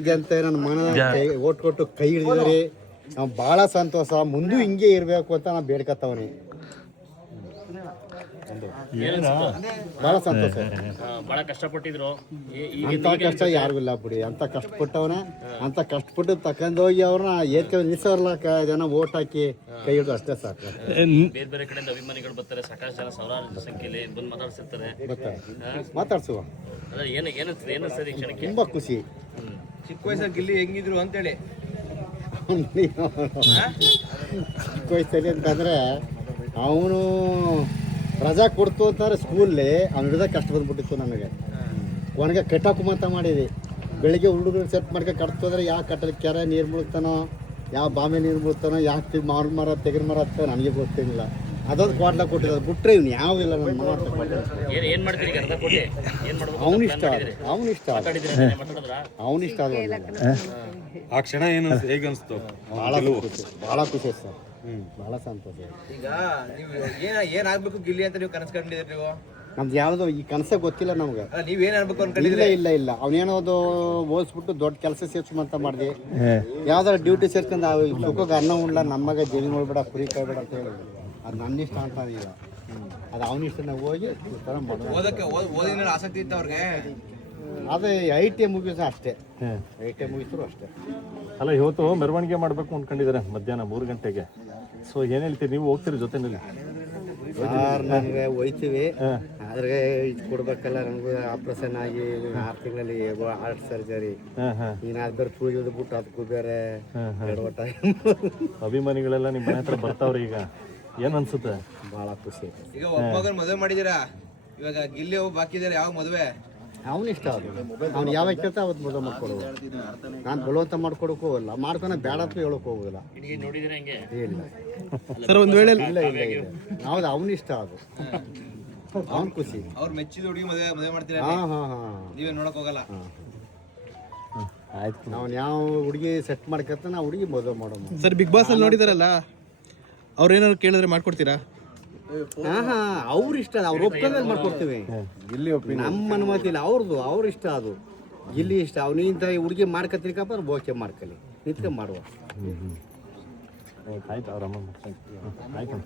ಜನತೆ ನನ್ನ ಮನ ಕೈ ಓಟ್ ಕೊಟ್ಟು ಕೈ ಹಿಡಿದ್ರಿ ನಾವು ಭಾಳ ಸಂತೋಷ. ಮುಂದೂ ಹಿಂಗೆ ಇರಬೇಕು ಅಂತ ನಾವು ಬೇಡ್ಕತ್ತವನಿ ಭಾಳ ಸಂತೋಷ. ಬಹಳ ಕಷ್ಟಪಟ್ಟಿದ್ರು. ಅಂತ ಕಷ್ಟ ಯಾರಿಗೂ ಇಲ್ಲ ಬಿಡಿ. ಅಂತ ಕಷ್ಟಪಟ್ಟವನ ಅಂತ ಕಷ್ಟಪಟ್ಟು ತಕೊಂಡೋಗಿ ಅವ್ರನ್ನ ಏಕೆ ನಿಲ್ಸೋರ್ಲ ಕ- ಜನ ಓಟ್ ಹಾಕಿ ಕೈ ಹಿಡಿದು ಅಷ್ಟೇ ಸಾಕು. ಬೇರೆ ಬೇರೆ ಕಡೆಯಿಂದ ಅಭಿಮಾನಿಗಳು ಬರ್ತಾರೆ. ಸಾಕಷ್ಟು ಜನ ಸಾವಿರಾರು ಸಂಖ್ಯೆಯಲ್ಲಿ ಬಂದು ಮಾತಾಡ್ಸಿರ್ತಾರೆ. ಮಾತಾಡ್ಸುವ. ಏನು ಏನು ಏನು ಕ್ಷಣಕ್ಕೆ? ತುಂಬ ಖುಷಿ. ಚಿಕ್ಕ ವಯಸ್ಸಲ್ಲಿ ಗಿಲ್ಲಿ ಹೆಂಗಿದ್ರು ಅಂತೇಳಿ. ಚಿಕ್ಕ ವಯಸ್ಸಲ್ಲಿ ಅಂತಂದ್ರೆ ಅವನು ರಜಾ ಕೊಡ್ತು ಅಂತಾರೆ ಸ್ಕೂಲಲ್ಲಿ ಅವ್ನು ಹಿಡಿದ ಕಷ್ಟ ಬಂದ್ಬಿಟ್ಟಿತ್ತು ನನಗೆ ಕೊನೆಗೆ ಕಟ್ಟಾಕುಮಂತ ಮಾಡಿದ್ವಿ. ಬೆಳಿಗ್ಗೆ ಹುಡುಗರು ಸೆಟ್ ಮಾಡ್ಕೊಂಡು ಕಟ್ತು ಅಂದ್ರೆ ಯಾವ ಕಟ್ಟಲ್ಲಿ ಕೆರೆ ನೀರು ಮುಳುಗ್ತಾನೋ ಯಾವ ಬಾಂಬೆ ನೀರು ಮುಳುಗ್ತಾನೋ ಯಾಕೆ ಮಾರು ಮರ ತೆಗಿನ ಮರ ಹತ್ತೋ ನನಗೆ ಗೊತ್ತಿಲ್ಲ ಅದೊಂದು ಕ್ವಾಟ್ಲ ಕೊಟ್ಟಿದ್ದ ಬಿಟ್ಟರೆ ಇವ್ನು ಯಾವುದಿಲ್ಲ ನನ್ನ ಅವನಿಷ್ಟ ಅವನಿಷ್ಟ ಅವನಿಷ್ಟ ಮಾಡ್ತೀರಿ ಈಗ ಅರ್ಧ ಕೋಟಿ ಏನ್ ಮಾಡ್ಬೇಕು? ಅವನು ಇಷ್ಟ ಅದು ಅವನು ಇಷ್ಟ ಅದು. ಮಾತಾಡಿದ್ರೆ ಮಾತಾಡಿದ್ರ? ಅವನು ಇಷ್ಟ ಅದು ಆ ಕ್ಷಣ ಏನು ಹೇಗೆ ಅನಿಸ್ತು? ಭಾಳ ಖುಷಿ ಭಾಳ ಖುಷಿ ಸರ್. ಭಾಳ ಸಂತೋಷ ಈಗ ನೀವು ಏನ ಏನಾಗ್ಬೇಕು ಗಿಲ್ಲಿ ಅಂತ ನೀವು ಕನಸು ಕಂಡಿದ್ರಿ ನೀವು? ನಮ್ದು ಯಾವುದೋ ಈ ಕನಸೇ ಗೊತ್ತಿಲ್ಲ ನಮ್ಗೆ. ಅಲ್ಲ ನೀವ್ ಏನ್ ಆಗ್ಬೇಕು ಇಲ್ಲ ಇಲ್ಲ ಇಲ್ಲ. ಅವನೇನೋದು ಓದಿಸ್ಬಿಟ್ಟು ದೊಡ್ಡ ಕೆಲಸ ಸೇರ್ಸುಮಂತ ಮಾಡಿದೆ. ಯಾವ್ದಾರ ಡ್ಯೂಟಿ ಸೇರ್ಕೊಂಡು ಸುಖಕ್ಕೆ ಅನ್ನ ಉಣ್ಲ ನಮ್ಮಗ ಜಮೀನು ನೋಡ್ಬೇಡ ಕುರಿ ಕಾಯ್ಬೇಡ ಅಂತ ಹೇಳಿ ಅದು ನನ್ನ ಇಷ್ಟ ಅಂತ ಈಗ. ಅದು ಅವನ ಇಷ್ಟ ನಾವು ಹೋಗಿ ಈ ಥರ ಮಾಡೋದು. ಓದಕ್ಕೆ ಓದಿನ ಆಸಕ್ತಿ ಇತ್ತು ಅವ್ರಿಗೆ? ಅದೇ ಐ ಟಿ ಮುಗಿಸ ಅಷ್ಟೇ. ಐ ಟಿ ಮುಗಿಸಿದ್ರು ಅಷ್ಟೇ. ಅಲ್ಲ ಇವತ್ತು ಮೆರವಣಿಗೆ ಮಾಡಬೇಕು ಅಂದ್ಕೊಂಡಿದ್ದಾರೆ ಮಧ್ಯಾಹ್ನ ಮೂರು ಗಂಟೆಗೆ. ಸೊ ಏನು ಹೇಳ್ತೀರಿ? ನೀವು ಹೋಗ್ತೀರಿ ಜೊತೆನಲ್ಲಿ? ಯಾರು ನನಗೆ ಹೋಯ್ತೀವಿ. ಆದ್ರೆ ಇದು ಕೊಡ್ಬೇಕಲ್ಲ ನನಗೂ ಆಪ್ರೇಷನ್ ಆಗಿ ಆರು ತಿಂಗಳಲ್ಲಿ ಹಾರ್ಟ್ ಸರ್ಜರಿ. ಹಾಂ ಹಾಂ. ಈಗ ಅದು ಬೇರೆ ಬಿಟ್ಟು ಅದಕ್ಕೂ ಬೇರೆ ಅಭಿಮಾನಿಗಳೆಲ್ಲ ನಿಮ್ಮ ಮನೆ ಹತ್ರ ಬರ್ತಾವ್ರಿ ಈಗ. ಏನು ಅನ್ಸುತ್ತೆ? ಬಹಳ ಖುಷಿ. ಈಗ ಒಬ್ಬ ಮಗನ್ ಮದುವೆ ಮಾಡಿದೀರಾ ಇವಾಗ ಗಿಲ್ಲಿ ಒಬ್ಬ ಬಾಕಿ ಇದಾರೆ ಯಾವ ಮದುವೆ? ಅವನು ಇಷ್ಟ ಅದು ಅವ್ನು ಯಾವ ಇಷ್ಟ ಅವತ್ತು ಮದುವೆ ಮಾಡ್ಕೊಡುವ ನಾನು ಬಲವಂತ ಮಾಡ್ಕೊಡಕ್ಕೂ ಹೋಗಲ್ಲ. ಮಾಡ್ತಾನೆ ಬೇಡ ಅಂತ ಹೇಳಕ್ ಹೋಗೋದಿಲ್ಲ. ಈಗ ನೋಡಿದ್ರೆ ಹೆಂಗೆ? ಇಲ್ಲ. ಸರ್ ಒಂದು ವೇಳೆ ಇಲ್ಲ ಇಲ್ಲ ಇಲ್ಲ. ಹೌದು ಅವನು ಇಷ್ಟ ಅದು ಅವನು ಖುಷಿ. ಅವ್ರು ಮೆಚ್ಚಿದ ಹುಡುಗಿ ಮದುವೆ ಮದುವೆ ಮಾಡ್ತೀರಾ ಹಾಂ ಹಾಂ ಹಾಂ. ನೀವೇ ನೋಡಕ್ ಹೋಗಲ್ಲ? ಆಯ್ತು. ನಾವು ಯಾವ ಹುಡುಗಿ ಸೆಟ್ ಮಾಡ್ಕತ್ತ ನಾವು ಹುಡುಗಿ ಮದುವೆ ಮಾಡೋದು ಸರ್ ಬಿಗ್ ಬಾಸ್ ಅಲ್ಲಿ ನೋಡಿದಾರಲ್ಲ? ಅವ್ರು ಏನಾದ್ರು ಕೇಳಿದ್ರೆ ಮಾಡ್ಕೊಡ್ತೀರಾ? ಹಾಂ ಹಾಂ ಅವ್ರ ಇಷ್ಟ ಅವ್ರು ಒಪ್ಕೊಂಡ್ಮೇಲೆ ಮಾಡ್ಕೊಡ್ತೀವಿ. ಇಲ್ಲಿ ಒಪ್ಪಿ ನಮ್ಮ ಅನುಮತಿ ಇಲ್ಲ ಅವ್ರದ್ದು ಅವ್ರ ಇಷ್ಟ ಅದು. ಇಲ್ಲಿ ಇಷ್ಟ ಅವ್ನು ಇಂಥ ಹುಡುಗಿ ಮಾಡ್ಕೊತೀನಿಕಪ್ಪ ಅವ್ರು ಬೋಕೆ ಮಾಡ್ಕೊಳ್ಳಿ ನಿಂತ್ಕೊಂಡು ಮಾಡುವ. ಆಯ್ತು ಅವ್ರ ಅಮ್ಮ ಮಾಡ್ತಾರೆ. ಆಯ್ತು.